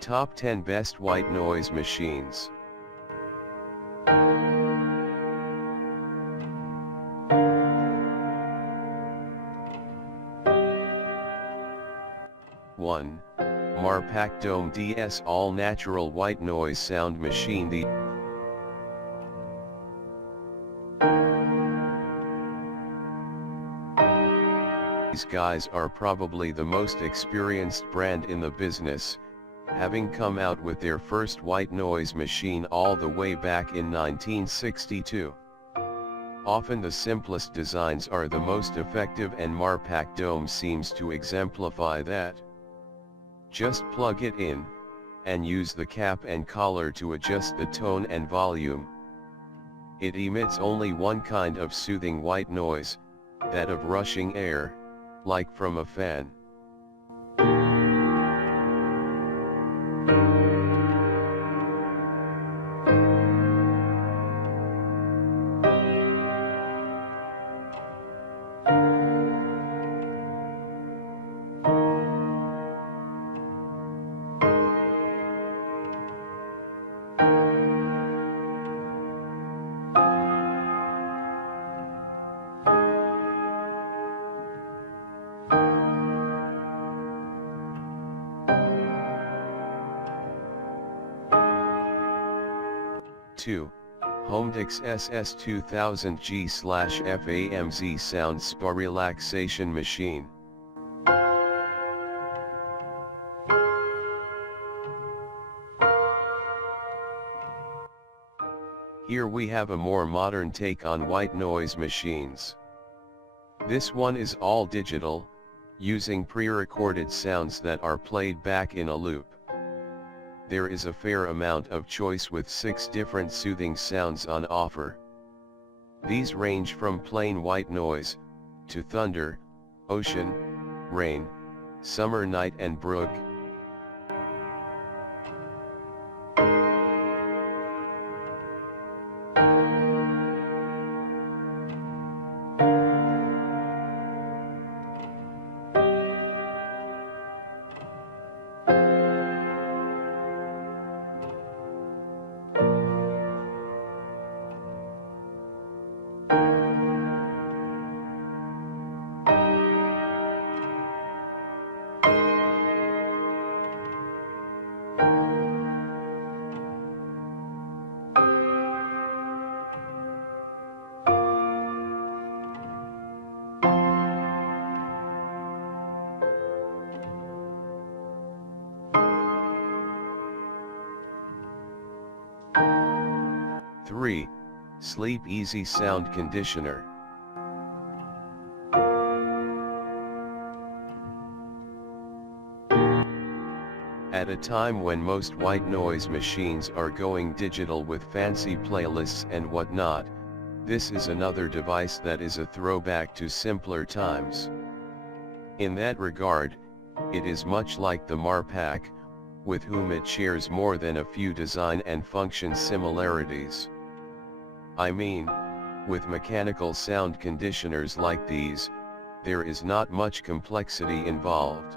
Top 10 Best White Noise Machines. One, MARPAC Dome DS All Natural White Noise Sound Machine. These guys are probably the most experienced brand in the business, having come out with their first white noise machine all the way back in 1962. Often the simplest designs are the most effective, and MARPAC Dome seems to exemplify that. Just plug it in, and use the cap and collar to adjust the tone and volume. It emits only one kind of soothing white noise, that of rushing air, like from a fan. Two, HOMEDICS SS2000G/FAMZ Sound Spa Relaxation Machine. Here we have a more modern take on white noise machines. This one is all digital, using pre-recorded sounds that are played back in a loop. There is a fair amount of choice with 6 different soothing sounds on offer. These range from plain white noise, to thunder, ocean, rain, summer night and brook. Three, Sleep Easy Sound Conditioner. At a time when most white noise machines are going digital with fancy playlists and whatnot, this is another device that is a throwback to simpler times. In that regard, it is much like the MARPAC, with whom it shares more than a few design and function similarities. I mean, with mechanical sound conditioners like these, there is not much complexity involved.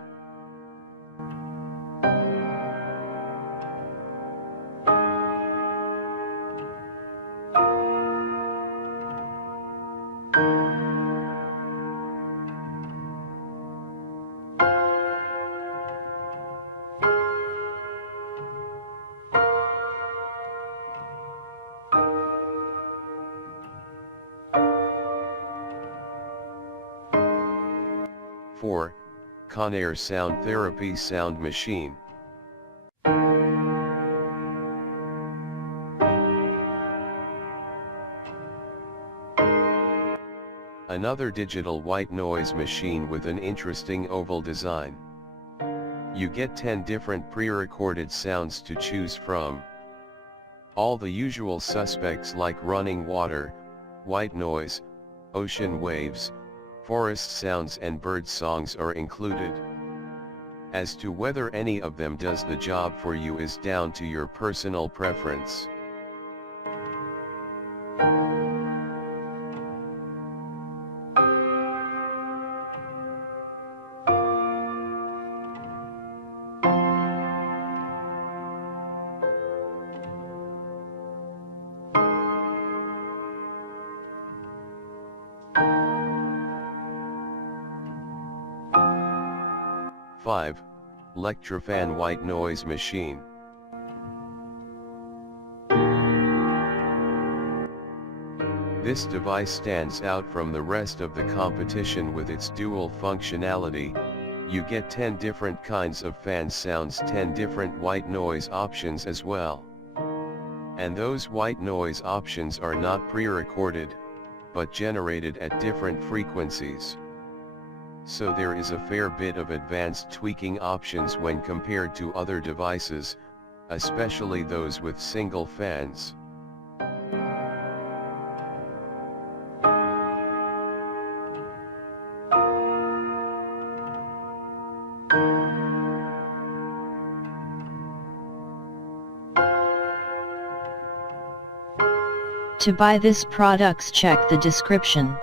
Four, CONAIR Sound Therapy Sound Machine. Another digital white noise machine with an interesting oval design. You get 10 different pre-recorded sounds to choose from. All the usual suspects like running water, white noise, ocean waves, forest sounds and bird songs are included. As to whether any of them does the job for you is down to your personal preference. 5. LECTROFAN white noise machine. This device stands out from the rest of the competition with its dual functionality. You get 10 different kinds of fan sounds, 10 different white noise options as well. And those white noise options are not pre-recorded, but generated at different frequencies. So there is a fair bit of advanced tweaking options when compared to other devices, especially those with single fans. To buy this products, check the description.